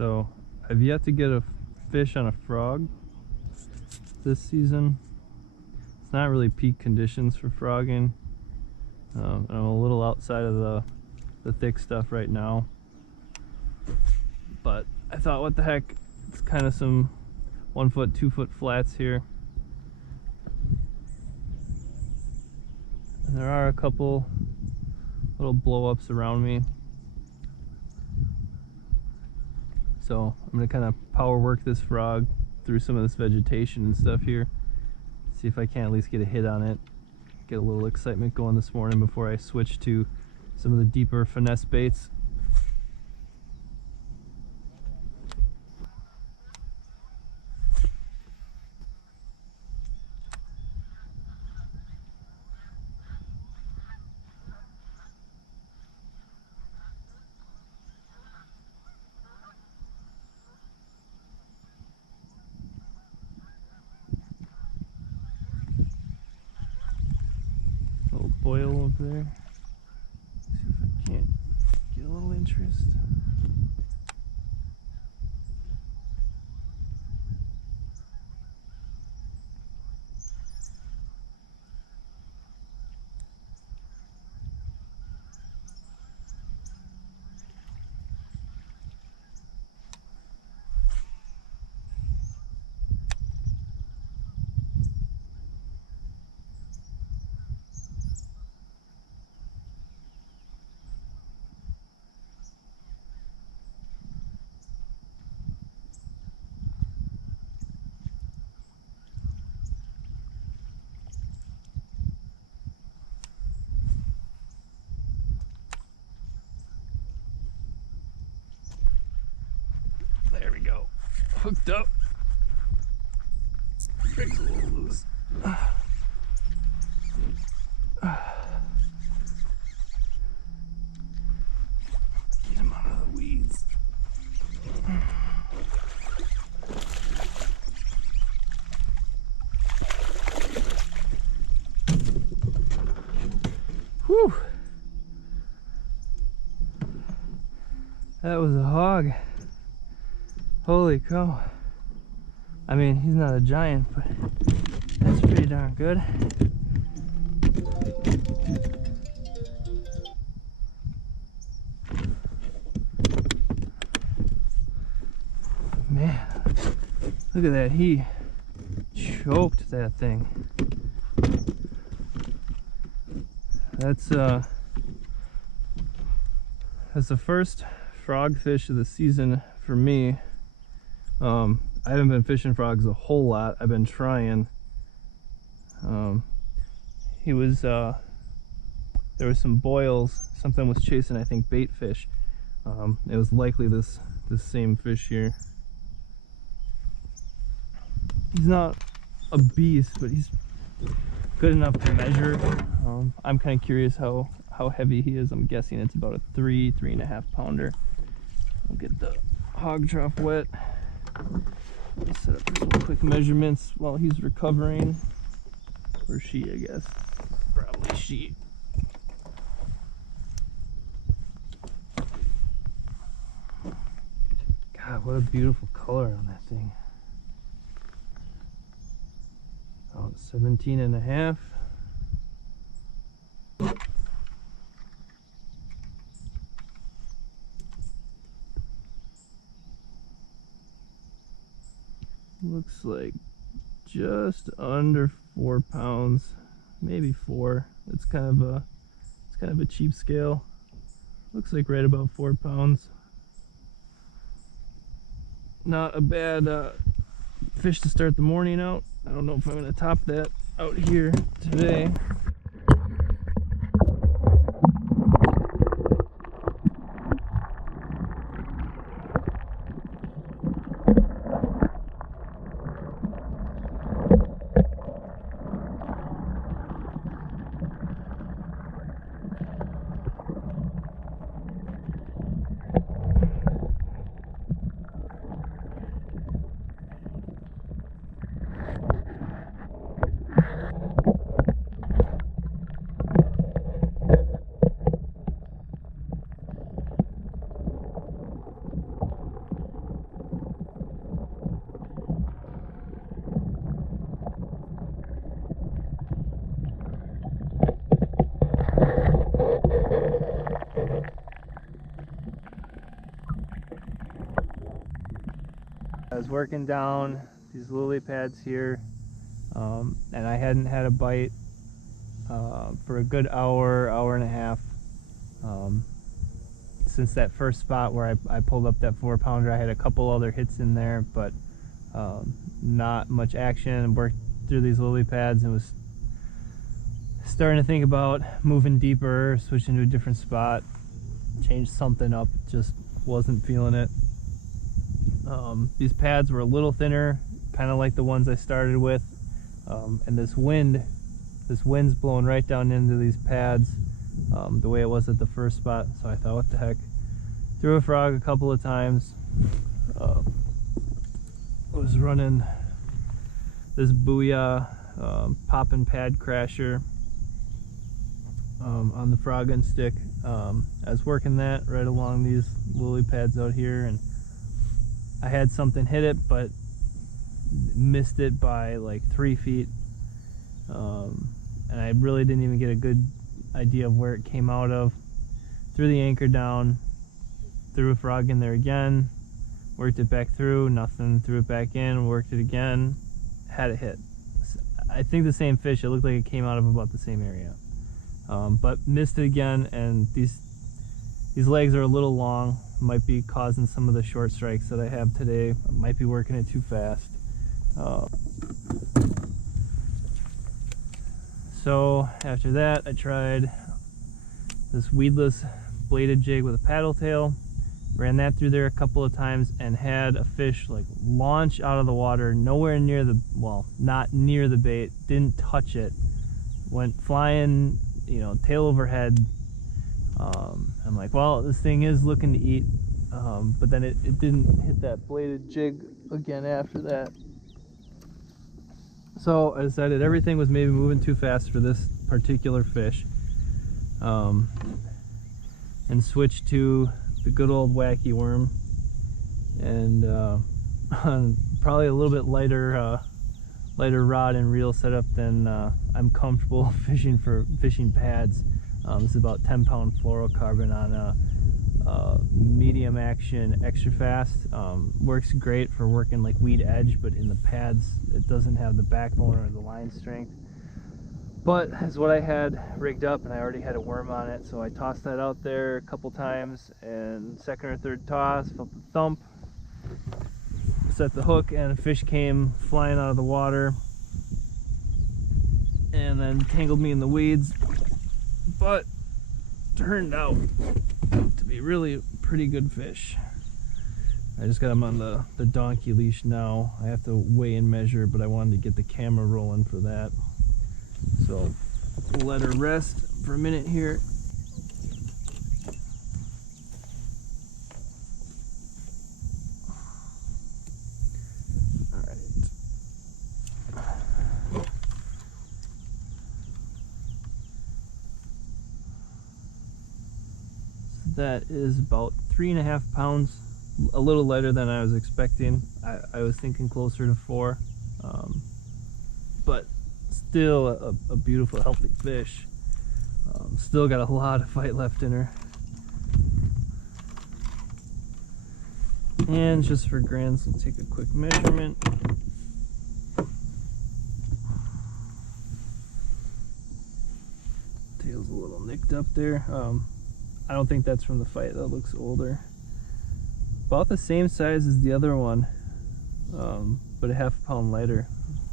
So I've yet to get a fish on a frog this season. It's not really peak conditions for frogging. I'm a little outside of the thick stuff right now, but I thought, what the heck, it's kind of some 1 foot, 2 foot flats here, and there are a couple little blow-ups around me. So I'm gonna kind of power work this frog through some of this vegetation and stuff here, see if I can at least get a hit on it, get a little excitement going this morning before I switch to some of the deeper finesse baits. Little boil over there. See if I can't get a little interest. There we go. Hooked up. Breaks a little loose. Get him out of the weeds. Whew. That was a hog. Holy cow. I mean, he's not a giant, but that's pretty darn good. Man, look at that. He choked that thing. That's the first frog fish of the season for me. I haven't been fishing frogs a whole lot. I've been trying. He was there was some boils. Something was chasing, I think, bait fish. It was likely this same fish here. He's not a beast, but he's good enough to measure. I'm kind of curious how heavy he is. I'm guessing it's about a 3.5 pounder. I'll get the hog trough wet. Set up some quick measurements while he's recovering. Or she, I guess. Probably she. God, what a beautiful color on that thing. Oh, 17.5. Looks like just under 4 pounds, maybe 4. It's kind of a cheap scale. Looks like right about 4 pounds. Not a bad fish to start the morning out. I don't know if I'm going to top that out here today. was working down these lily pads here, and I hadn't had a bite for a good hour and a half, since that first spot where I pulled up that 4-pounder. I had a couple other hits in there, but not much action. Worked through these lily pads and was starting to think about moving deeper, switching to a different spot, change something up. Just wasn't feeling it. These pads were a little thinner, kind of like the ones I started with, and this wind's blowing right down into these pads, the way it was at the first spot. So I thought, what the heck, threw a frog a couple of times. Was running this Booyah poppin' pad crasher on the frog and stick. I was working that right along these lily pads out here, and I had something hit it, but missed it by like 3 feet, and I really didn't even get a good idea of where it came out of. Threw the anchor down, threw a frog in there again, worked it back through, nothing, threw it back in, worked it again, had a hit. I think the same fish. It looked like it came out of about the same area, but missed it again. And these legs are a little long, might be causing some of the short strikes that I have today. I might be working it too fast. So after that, I tried this weedless bladed jig with a paddle tail. Ran that through there a couple of times and had a fish like launch out of the water, nowhere near the, well, not near the bait, didn't touch it, went flying, you know, tail overhead. I'm like, well, this thing is looking to eat, but then it didn't hit that bladed jig again after that. So I decided everything was maybe moving too fast for this particular fish, and switched to the good old wacky worm, and on probably a little bit lighter rod and reel setup than I'm comfortable fishing pads. This is about 10-pound fluorocarbon on a medium action extra fast. Works great for working like weed edge, but in the pads it doesn't have the backbone or the line strength. But that's what I had rigged up, and I already had a worm on it, so I tossed that out there a couple times, and second or third toss, felt the thump, set the hook, and a fish came flying out of the water and then tangled me in the weeds, but turned out to be really a pretty good fish. I just got him on the donkey leash now. I have to weigh and measure, but I wanted to get the camera rolling for that. So we'll let her rest for a minute here. All right. So that is about 3.5 pounds, a little lighter than I was expecting. I was thinking closer to 4, but still a beautiful, healthy fish. Still got a lot of fight left in her. And just for grants, we'll take a quick measurement. Tail's a little nicked up there. I don't think that's from the fight. That looks older. About the same size as the other one, but a half a pound lighter.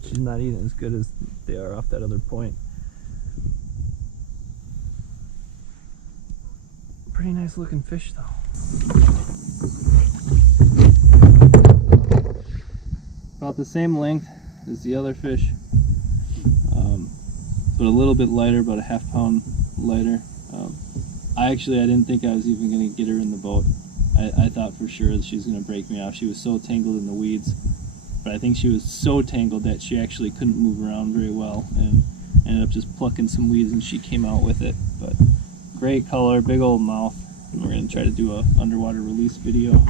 She's not eating as good as they are off that other point. Pretty nice looking fish though. About the same length as the other fish, but a little bit lighter, about a half pound lighter. I didn't think I was even going to get her in the boat. I thought for sure that she was going to break me off. She was so tangled in the weeds. But I think she was so tangled that she actually couldn't move around very well, and ended up just plucking some weeds, and she came out with it. But great color, big old mouth, and we're going to try to do a underwater release video.